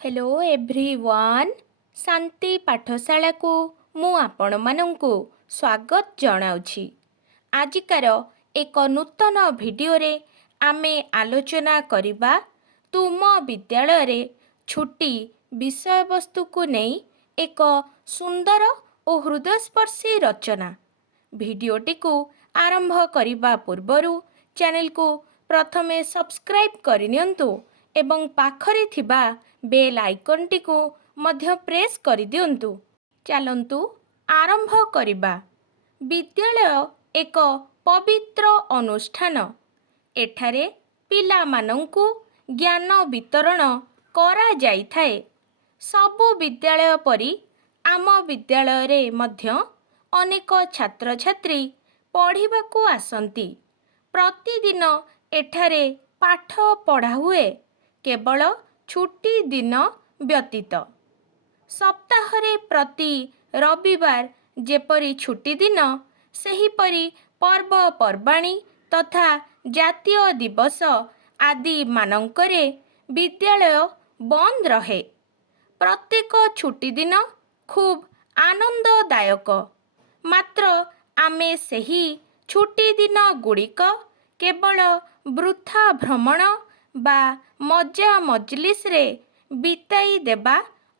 Hello everyone शांति पाठशाला को मु आपण मानंकु स्वागत जनाउछि। आजिकार एक नूतन भिडियो रे आमे आलोचना करिबा तुम विद्यालय रे छुट्टी विषय वस्तु को नहीं एक सुंदर और हृदयस्पर्शी रचना। भिडियोटी को आरंभ करिबा पूर्वरु चैनल को प्रथमे सब्सक्राइब करिनियंतु एवं पाखरे थिबा बेल आइकनटी को मध्य प्रेस करि दियंतु। चलंतु आरंभ करिबा। विद्यालय एक पवित्र अनुष्ठान। एठारे पिला मानंकु ज्ञान वितरण करा जाई थाए। सबु विद्यालय परी आम विद्यालय रे मध्य अनेक छात्र छात्री पढ़िबाकू आसंती। प्रतिदिन एठारे पाठ पढ़ा हुए केवल छुट्टी दिन व्यतीत। सप्ताहरे प्रति रविवार जेपरी छुट्टी दिन सेहीपरि पर्वपर्वाणी तथा जातीय दिवस आदि मानंकरे विद्यालय बंद रहे। प्रत्येक छुट्टी दिन खूब आनंददायक। मात्र आमे सेही छुट्टी दिन गुड़िक केवल वृथा भ्रमण बा मजा मजलिस रे बिताई देबा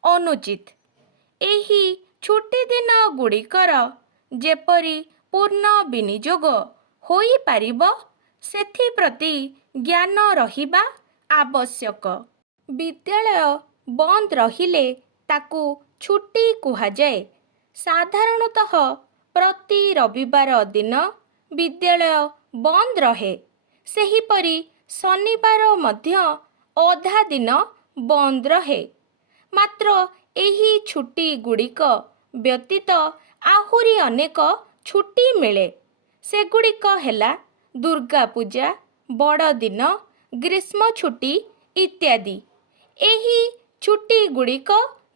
अनुचित। एही छुट्टी दिन गुड़िकर जेपरी पूर्ण विनियोग होई पारिबो सेथि प्रति ज्ञान रहिबा आवश्यक। विद्यालय बंद रहिले ताकू छुट्टी कुहा जाए। साधारणतः प्रति रविवार दिन विद्यालय बंद रहे। सेहीपरि शनिवार मध्य अधा दिन बंद रहे। मात्र एही छुट्टी गुड़िक व्यतीत आहुरी अनेक छुट्टी मिले। सेगुड़िक हेला दुर्गा पूजा, बड़ दिन, ग्रीष्म छुट्टी इत्यादि। एही छुट्टी गुड़िक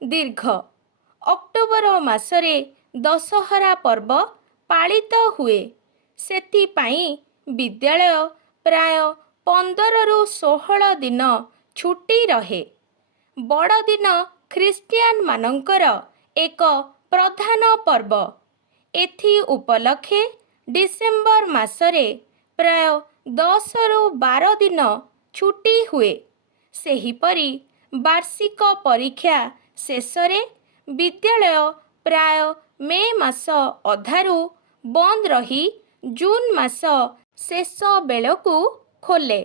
दीर्घ। अक्टोबर मासरे दशहरा पर्व पालित हुए। सेथिपाई विद्यालय प्राय 15 रु 16 दिन छुट्टी रहे। बड़ दिन ख्रिस्टियान मानंकर एक प्रधान पर्व। एथि उपलक्षे डिसेम्बर मासरे प्राय 10 रु 12 दिन छुट्टी हुए। सेहीपरि वार्षिक परीक्षा शेषरे विद्यालय प्राय मे मास अधारु बंद रही जून मास शेष बेलकू खोले।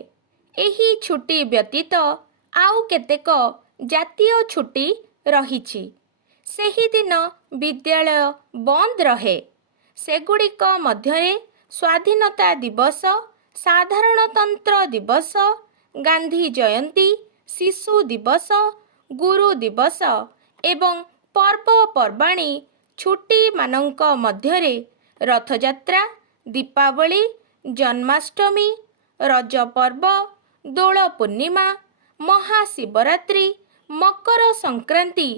एही छुट्टी व्यतीत आउ केतेक जातीय छुट्टी रहिछि। सेही दिन विद्यालय बंद रहे। सेगुड़िक मध्यरे स्वाधीनता दिवस, साधारणतंत्र दिवस, गांधी जयंती, शिशु दिवस, गुरु दिवस एवं पर्वपर्वाणी छुट्टी मानंक मध्यरे रथयात्रा, दीपावली, जन्माष्टमी, रज पर्व, दोल पूर्णिमा, महाशिवरात्रि, मकर संक्रांति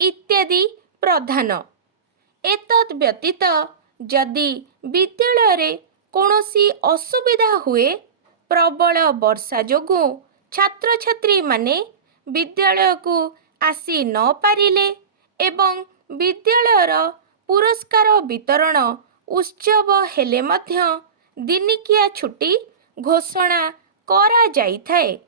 इत्यादि प्रधान। एतद् व्यतीत जदि विद्यालय रे कोनोसी असुविधा हुए, प्रबल वर्षा जोगु छात्र छात्री माने विद्यालय को आसी न पारिले एवं विद्यालयर पुरस्कार वितरण उत्सव हेले मध्य दिनिकिया छुट्टी घोषणा करा जाई थाए।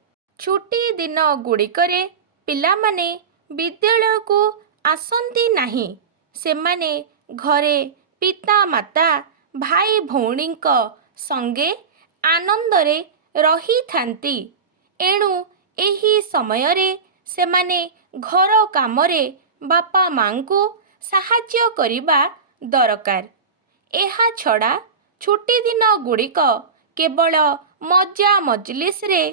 छुट्टी दिन गुड़िकरे पिलामाने विद्यालय को आसंती नाही। सेमाने घरे पिता माता भाई भौणींक संगे आनंदरे रही थांती। एणु एही समयरे सेमाने घर कामरे बापा मांको साहाଯ୍ୟ करिबा दरकार। एहा छड़ा छुट्टी दिन गुड़िक केवल मजा मजलिस रे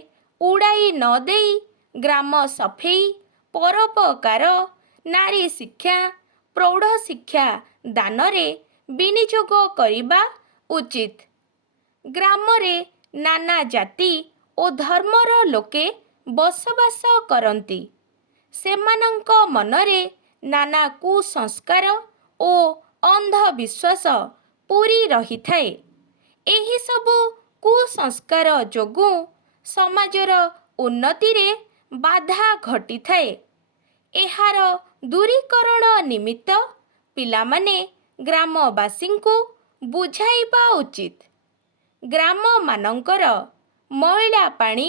उड़ाई न देई ग्राम सफेई, परोपकार, नारी शिक्षा, प्रौढ़ शिक्षा दानरे विनियोग करिबा उचित। ग्रामरे नाना जाति ओ धर्मर लोके बसवास करती। सेमानंक मनरे नाना कुसंस्कार ओ अंधविश्वास पूरी रही थाए। एही सबु कुसंस्कार जोगु समाजर उन्नति रे बाधा घटी थाए। ଏହାର ଦୂରୀକରଣ ନିମିତ୍ତ ପିଲାମାନେ ଗ୍ରାମବାସୀଙ୍କୁ ବୁଝାଇବା ଉଚିତ। ଗ୍ରାମମାନଙ୍କର ମଇଳା ପାଣି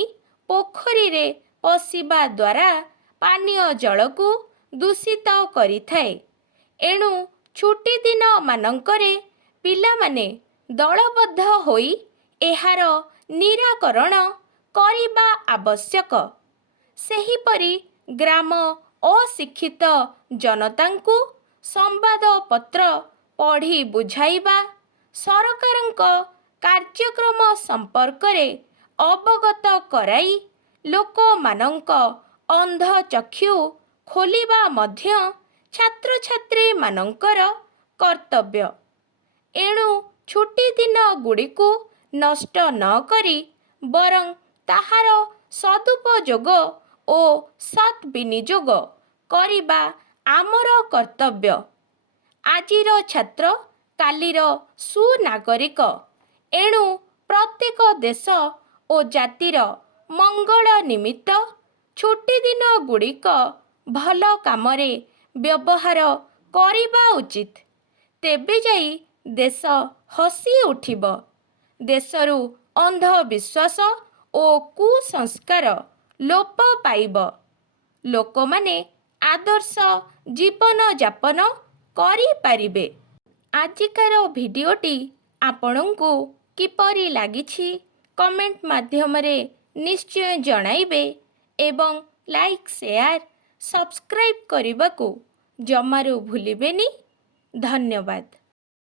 ପୋଖରୀରେ ପଶିବା ଦ୍ୱାରା ପାନୀୟ ଜଳକୁ ଦୂଷିତ କରିଥାଏ। ଏଣୁ ଛୁଟିଦିନମାନଙ୍କରେ ପିଲାମାନେ ଦଳବଦ୍ଧ ହୋଇ ଏହାର ନିରାକରଣ କରିବା ଆବଶ୍ୟକ। ସେହିପରି ଗ୍ରାମ ଅଶିକ୍ଷିତ ଜନତାଙ୍କୁ ସମ୍ବାଦପତ୍ର ପଢ଼ି ବୁଝାଇବା, ସରକାରଙ୍କ କାର୍ଯ୍ୟକ୍ରମ ସମ୍ପର୍କରେ ଅବଗତ କରାଇ ଲୋକମାନଙ୍କ ଅନ୍ଧଚକ୍ଷୁ ଖୋଲିବା ମଧ୍ୟ ଛାତ୍ରଛାତ୍ରୀମାନଙ୍କର କର୍ତ୍ତବ୍ୟ। ଏଣୁ ଛୁଟିଦିନଗୁଡ଼ିକୁ ନଷ୍ଟ ନ କରି ବରଂ ତାହାର ସଦୁପଯୋଗ ଓ ସଦ୍‌ବିନିଯୋଗ କରିବା ଆମର କର୍ତ୍ତବ୍ୟ। ଆଜିର ଛାତ୍ର କାଲିର ସୁନାଗରିକ। ଏଣୁ ପ୍ରତ୍ୟେକ ଦେଶ ଓ ଜାତିର ମଙ୍ଗଳ ନିମିତ୍ତ ଛୁଟିଦିନଗୁଡ଼ିକ ଭଲ କାମରେ ବ୍ୟବହାର କରିବା ଉଚିତ। ତେବେ ଯାଇ ଦେଶ ହସି ଉଠିବ। ଦେଶରୁ ଅନ୍ଧବିଶ୍ୱାସ ଓ କୁସଂସ୍କାର ଲୋପ ପାଇବ। ଲୋକମାନେ ଆଦର୍ଶ ଜୀବନଯାପନ କରିପାରିବେ। ଆଜିକାର ଭିଡ଼ିଓଟି ଆପଣଙ୍କୁ କିପରି ଲାଗିଛି କମେଣ୍ଟ ମାଧ୍ୟମରେ ନିଶ୍ଚୟ ଜଣାଇବେ ଏବଂ ଲାଇକ୍, ସେୟାର, ସବସ୍କ୍ରାଇବ୍ କରିବାକୁ ଜମାରୁ ଭୁଲିବେନି। ଧନ୍ୟବାଦ।